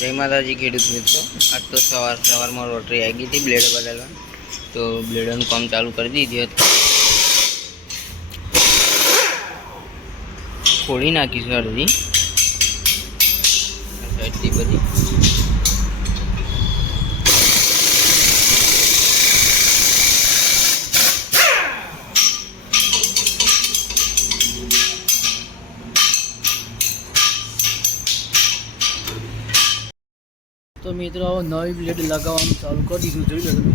જય માતાજી ખેડૂત મિત્રો। आज तो सवार में रोटरी आई गई थी ब्लेड बदलवा, तो ब्लेडों काम चालू कर दीधी હતી। खोली नाखी अड़धी साइड बधी तो मित्रों नवी ब्लेड लगावવાનું ચાલુ કરી દીધું જોઈ લો તમે।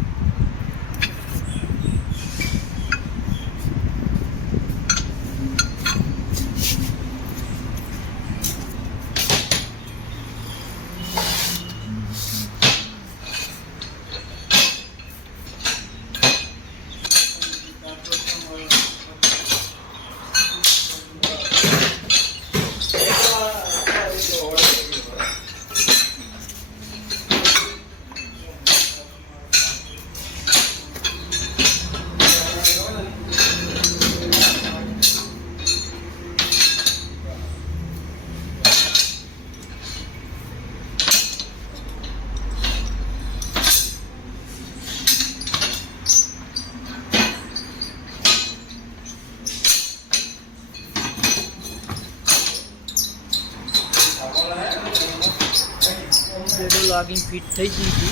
ब्लेडो लागी फिट थी गई थी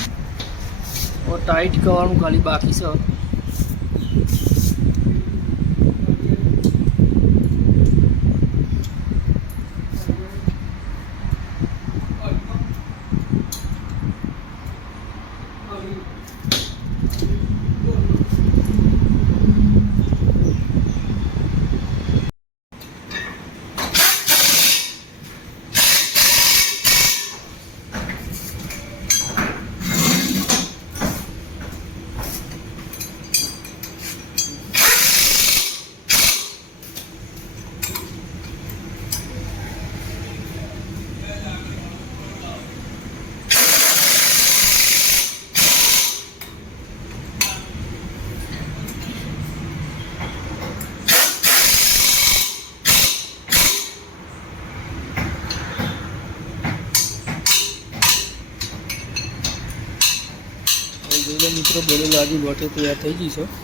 और टाइट करवानुं खाली बाकी है। मित्रों ब्लेडो लागी लोटे तैयार थी गई है।